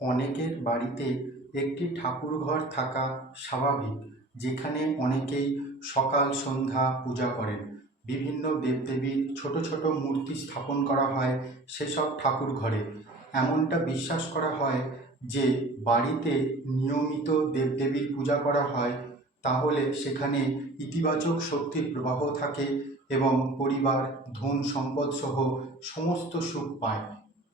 অনেকের বাড়িতে একটি ঠাকুরঘর থাকা স্বাভাবিক, যেখানে অনেকেই সকাল সন্ধ্যা পূজা করেন। বিভিন্ন দেবদেবীর ছোট ছোট মূর্তি স্থাপন করা হয় সেসব ঠাকুর ঘরে। এমনটা বিশ্বাস করা হয় যে বাড়িতে নিয়মিত দেবদেবীর পূজা করা হয়, তাহলে সেখানে ইতিবাচক শক্তির প্রবাহ থাকে এবং পরিবার ধন সম্পদ সহ সমস্ত সুখ পায়।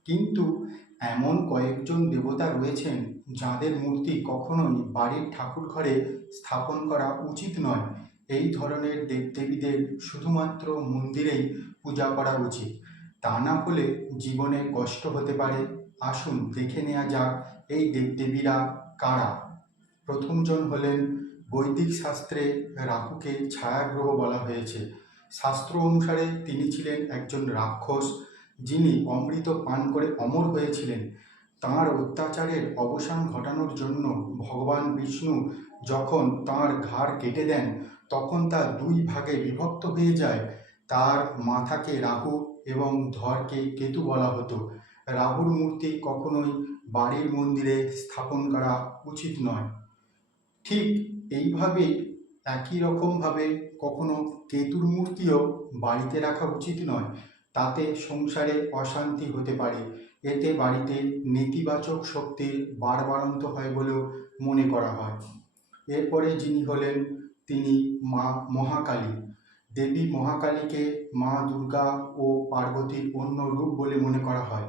কিন্তু এমন কয়েকজন দেবতা রয়েছেন যাঁদের মূর্তি কখনোই বাড়ির ঠাকুর ঘরে স্থাপন করা উচিত নয়। এই ধরনের দেবদেবীদের শুধুমাত্র মন্দিরেই পূজা করা উচিত, তা না হলে জীবনে কষ্ট হতে পারে। আসুন দেখে নেওয়া যাক এই দেবদেবীরা কারা। প্রথমজন হলেন, বৈদিক শাস্ত্রে রাহুকে ছায়াগ্রহ বলা হয়েছে। শাস্ত্র অনুসারে তিনি ছিলেন একজন রাক্ষস, যিনি অমৃত পান করে অমর হয়েছিলেন। তাঁর অত্যাচারের অবসান ঘটানোর জন্য ভগবান বিষ্ণু যখন তাঁর ঘাড় কেটে দেন, তখন তা দুই ভাগে বিভক্ত হয়ে যায়। তার মাথাকে রাহু এবং ধরকে কেতু বলা হতো। রাহুর মূর্তি কখনোই বাড়ির মন্দিরে স্থাপন করা উচিত নয়। ঠিক এইভাবেই একই রকমভাবে কখনো কেতুর মূর্তিও বাড়িতে রাখা উচিত নয়। তাতে সংসারে অশান্তি হতে পারে। এতে বাড়িতে নেতিবাচক শক্তির বাড়বাড়ন্ত হয় বলেও মনে করা হয়। এরপরে যিনি হলেন, তিনি মা মহাকালী। দেবী মহাকালীকে মা দুর্গা ও পার্বতীর অন্য রূপ বলে মনে করা হয়।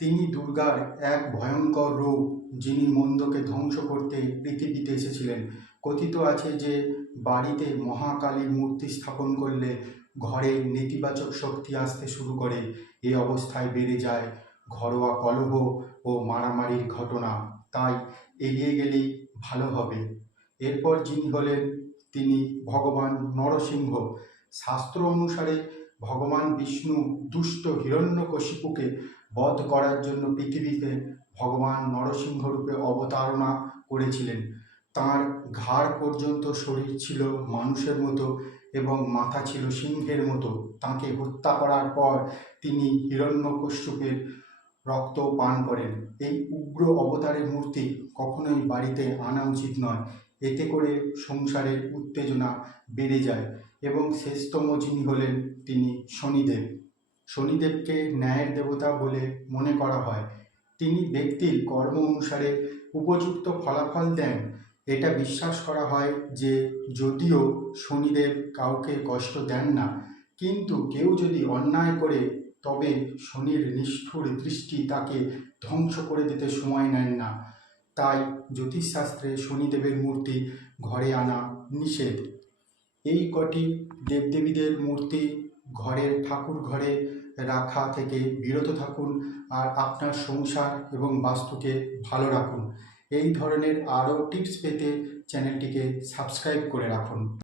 তিনি দুর্গার এক ভয়ঙ্কর রূপ, যিনি মন্দকে ধ্বংস করতে পৃথিবীতে এসেছিলেন। কথিত আছে যে বাড়িতে মহাকালীর মূর্তি স্থাপন করলে ঘরে নেতিবাচক শক্তি আসতে শুরু করে। এই অবস্থায় বেড়ে যায় ঘরোয়া কলহ ও মারামারির ঘটনা। তাই এড়িয়ে গেলেই ভালো হবে। এরপর যিনি হলেন, তিনি ভগবান নরসিংহ। শাস্ত্র অনুসারে ভগবান বিষ্ণু দুষ্ট হিরণ্যকশিপুকে বধ করার জন্য পৃথিবীতে ভগবান নরসিংহ রূপে অবতারণা করেছিলেন। তাঁর ঘাড় পর্যন্ত শরীর ছিল মানুষের মতো এবং মাথা ছিল সিংহের মতো। তাঁকে হত্যা করার পর তিনি হিরণ্যকশ্যপের রক্ত পান করেন। এই উগ্র অবতারের মূর্তি কখনোই বাড়িতে আনা উচিত নয়। এতে করে সংসারের উত্তেজনা বেড়ে যায়। এবং শেষতম যিনি হলেন, তিনি শনিদেব। শনিদেবকে ন্যায়ের দেবতা বলে মনে করা হয়। তিনি ব্যক্তির কর্ম অনুসারে উপযুক্ত ফলাফল দেন। এটা বিশ্বাস করা হয় যে যদিও শনিদেব কাউকে কষ্ট দেন না, কিন্তু কেউ যদি অন্যায় করে, তবে শনির নিষ্ঠুর দৃষ্টি তাকে ধ্বংস করে দিতে সময় নেন না। তাই জ্যোতিষশাস্ত্রে শনিদেবের মূর্তি ঘরে আনা নিষেধ। এই কটি দেবদেবীদের মূর্তি ঘরের ঠাকুর ঘরে রাখা থেকে বিরত থাকুন, আর আপনার সংসার এবং বাস্তুকে ভালো রাখুন। এই ধরনের আরও টিপস পেতে চ্যানেলটিকে সাবস্ক্রাইব করে রাখুন।